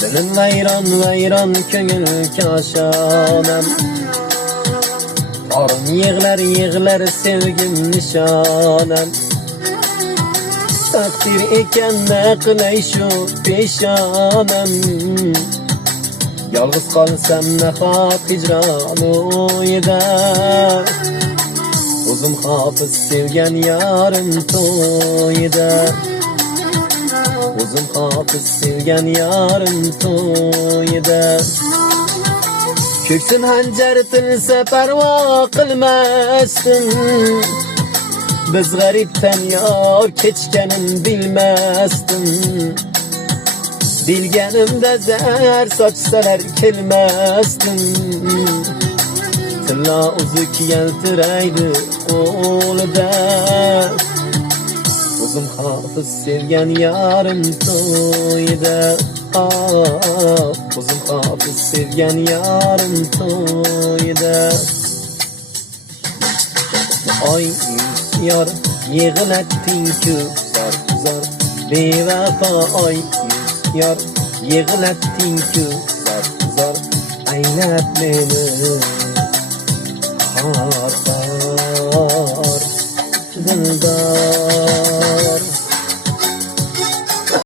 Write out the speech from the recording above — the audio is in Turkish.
Dilim vayron vayron ko'ngil koshonem. Torn yig'lar yig'lar sevgim nishonem. Takdir ekan ne qilay shu peshonem. Yolg'iz qolsam nahot hijron o'yida. O'zim hofiz sevgan yorim to'yida. O'zim hofiz sevgan yorim to'yida. Ko'ksim hanjar tilsa parvo qilmasdim. Biz g'aribdan yor kechganim bilmasdim. Bilganimda zar sochsalar kelmasdim. Tilla uzuk yaltiraydi qo'lida. O'zim hofiz sevgan yorim to'yida. O'zim hofiz sevgan yorim to'yida. Oy yor yig'latding-ku zor zor bevafo. Oy yor yig'latding-ku zor zor aylab meni xor xor dildor.